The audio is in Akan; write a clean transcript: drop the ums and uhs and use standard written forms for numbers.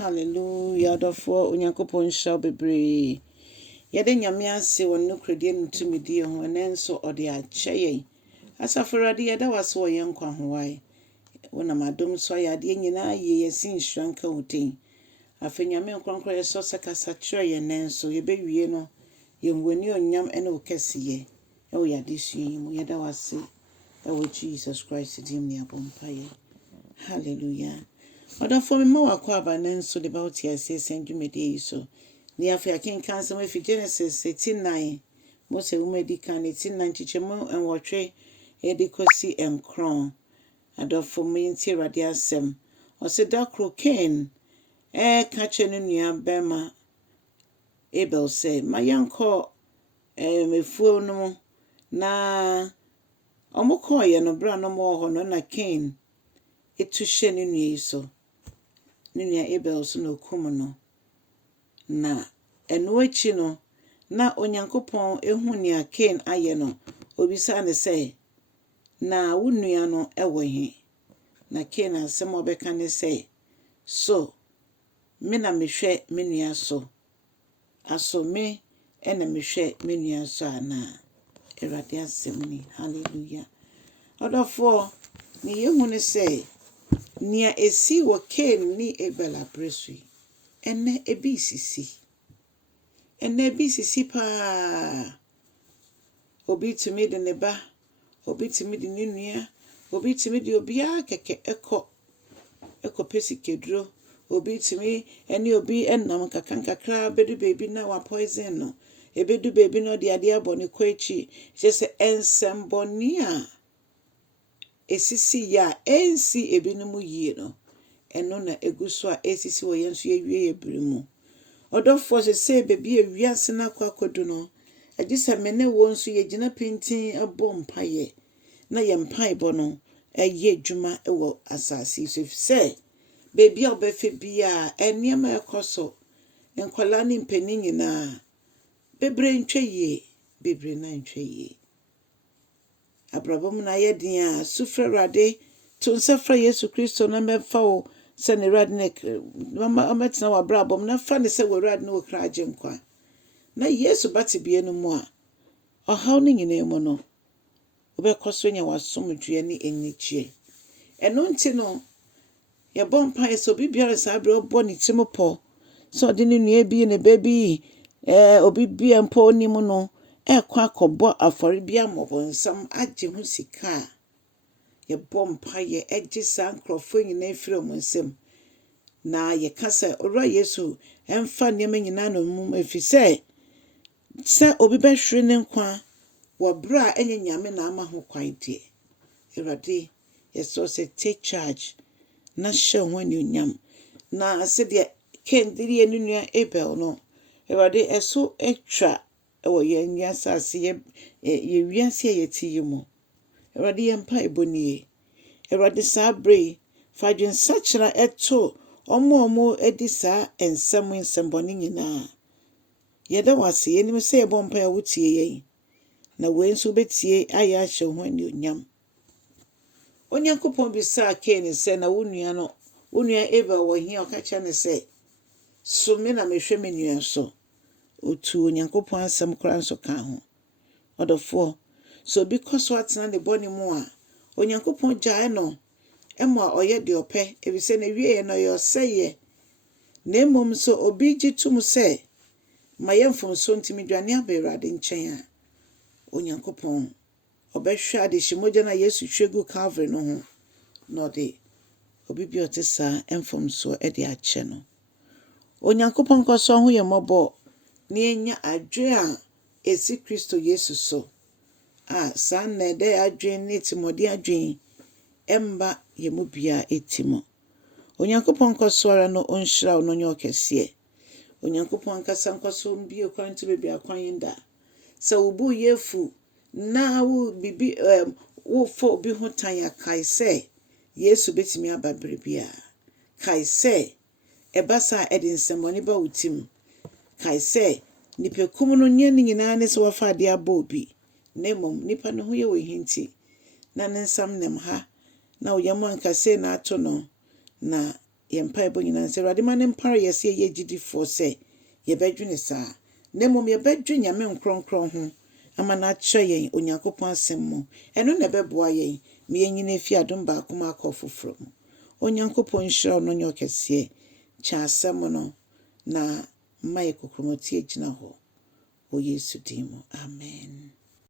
Hallelujah. Therefore, Unyankopon shall be brave. Yede nyame ase won no kredie no tumidie ho enenso ode akyeye. Asaforade yeda wase wo yenkwa howae. Wona madom so yade nyina ye yesin hranka hoten. Afenyame nkronkro yeso sekasa kire ye nenso ye bewie no ye nwani onyam ene okesiye. E wo yade suyimu yeda wase. E wo Jesus Christ dim ni abompaye. Hallelujah. Oda for me ma wakwa abanenso de about ya say sendumede so. Ni afi akin kan some fi Genesis 89. Mo se umedi kan 89 chichemo enwotwe edikosi enkron. Oda for me nti rade asem. O se da kro Cain ka che no nua bema Abel say ma yanko mefuo no na omukọ ye no bra no mo ho no na Cain etu hye ne nua so. Nua Abel so no kum no na eno achi no na onyankopon ehu ne Cain aye no obisa ne say na wo nua no ewo he na Cain asem obeka ne say so me na mehwe me nua so aso me ena mehwe me nua so ana erade asem ni. Hallelujah. Odofo ni yehu ne say nia esi wo Cain ni Abel abresui ene ebisisi pa obi timi de ne ba obi timi de ne nua obi timi de obia keke eko pesikedro obi timi ene obi enam kakra bedu baby na wa poison no ebedu baby no de ade abone kwachi se ensemboni a esisi ya ensi ebinumu yie no eno na eguso a esisi wo yenso yewie yebrimu odofo se bebi ewiase na kwakodu no agisa mene wonso yegina pintin abompaye na yempaibo no eye dwuma ewo asasi so se bebi obefe bia eniema ekoso enkwala ni mpani nyina bebre ntweye bebre na ntweye abrabom na yedin a sufrerade to nsafra Yesu Kristo na mefa wo se ne rad ne ametina wa brabom na fa ne se wo rad ne wo kraje nkwa na Yesu batibie no mu a ohaw ne nyina mu no obekoso nya wasomdwe ne enyichie eno nti no ye bompa eso bibiara sa abre obo ne timopo so de ne nua bi ne baby obi bia mpo ni mu no ekwa kobo afori bia mobonsam agye hu sika ye bompa ye egye sankrofo nyina efire mu nsem na ye kasa ora Yesu emfa ne nyina no mu efise se obi behwere ne nkwa wo bra enye nyame na ama ho kwan die erade yeso se take charge na hye ho ni nyam na se de Cain diri enu nua Abel no erade eso etwa ewo ye nyasa ase ye wiase ye tiyimu erade yempa eboni erade sabre fadwen sachira eto omo edisa ensemboni nyina yeda wase yenim se ebompa ya wutie yen na wenso betie aya hye ho ni nyam onyankopon bisa Cain se na wo nua Abel wo hia okacha ne se so me na mehwe me nua so otu onyankopon asem kra so ka ho odofo so because what na the body mu a onyankopon jae no emo a oye de ope ebise na wie no yo seye na mom so obi gitum se mayemfom so ntimi dwane aberade nchen a onyankopon obehwa de shimoja na Yesu hwegu Calvary no ho no de obi bi otesa emfom so e de ache no onyankopon koso ho ye mobo ni enya adwe a esi Kristo Yesu so san na de adwen ni timodi adwen emba ye mu bia etimo onyankopon koso ara no onhira no nyokese onyankopon kasa nkoso mbi okwantu bebi akwanyinda se ubu yefu na wo bibi wo fo bi ho tan kai se Yesu betimi ababere bia kai se ebasa edinsemboni ba utim kai se nipekum no nye ni nyina ne se wafa ade abobi nemom nipa no ho ye we hinti na nensam nem ha na oyamo ankase na ato no na yɛn mpaebɔ nyinaa sɛ Awurade ma ne mpare yɛ sɛ yɛyɛ gyidifoɔ sɛ yɛbɛdwene saa. Na mmom yɛbɛdwe Nyame nkronkron ho ama no akyerɛ yɛn Onyankopɔn asɛm mu. Ɛno na ɛbɛboa yɛn ma yɛnyina fi adom baako mu akɔ foforɔ mu. Onyankopɔn nhyira wo no nyɛ ɔkɛseɛ. Kyɛ asɛm no na mma yɛ kokromoti gyina hɔ. Wɔ Yesu din mu. Amen.